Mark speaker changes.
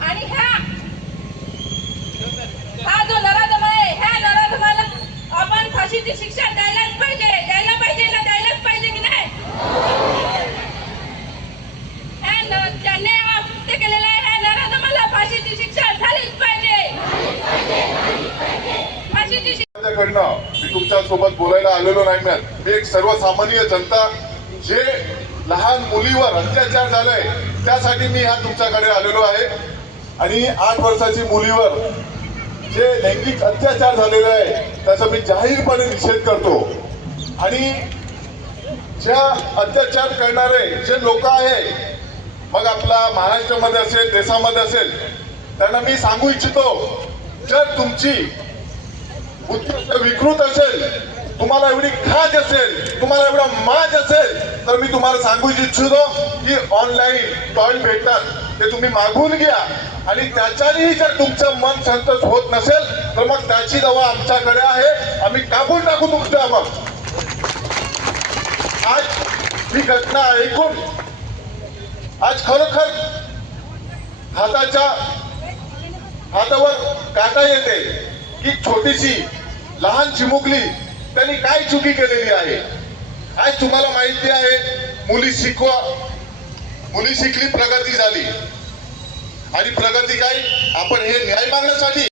Speaker 1: आणि ह्या हा जो नराधम आहे ह्या नराधमाला आपण फाशीची शिक्षा द्यायलाच पाहिजे. द्यायला पाहिजे ना द्यायलाच पाहिजे की नाही? ज्याने हा कृत्य आहे ह्या नराधमाला फाशीची शिक्षा झालीच पाहिजे. फाशीची शिक्षा
Speaker 2: मी तुमच्यासोबत बोलायला आलेलो नाही मी एक सर्वसामान्य जनता जे लहान मुलीवर अत्याचार झालाय त्यासाठी मी हा तुमच्याकडे आलेलो आहे. आणि आठ वर्षाची मुलीवर जे लैंगिक अत्याचार झालेला आहे त्याचा मी जाहीरपणे निषेध करतो. आणि ज्या अत्याचार करणारे जे लोक आहे मग आपला महाराष्ट्रामध्ये असेल देशामध्ये असेल त्यांना मी सांगू इच्छितो जर तुमची बुद्धी विकृत असेल तुम्हाला एवढी खाज असेल तुम्हाला एवढा माज असेल तर मी तुम्हाला सांगू इच्छितो की ऑनलाईन टॉय भेटतात ते तुम्ही मागून घ्या. आणि त्याच्यानेही जर तुमचं मन संतोष होत नसेल तर मग त्याची दवा आमच्याकडे आहे. आम्ही कापून टाकू तुमच्या मग. आज ही घटना ऐकून आज खरोखर हाताच्या हातावर काटा येते की छोटीशी लहान चिमुकली त्यांनी काय चुकी केलेली आहे? आज तुम्हाला माहिती आहे मुली शिकवा. मुली शिकली प्रगती झाली. आणि प्रगती काय? आपण हे न्याय मागण्यासाठी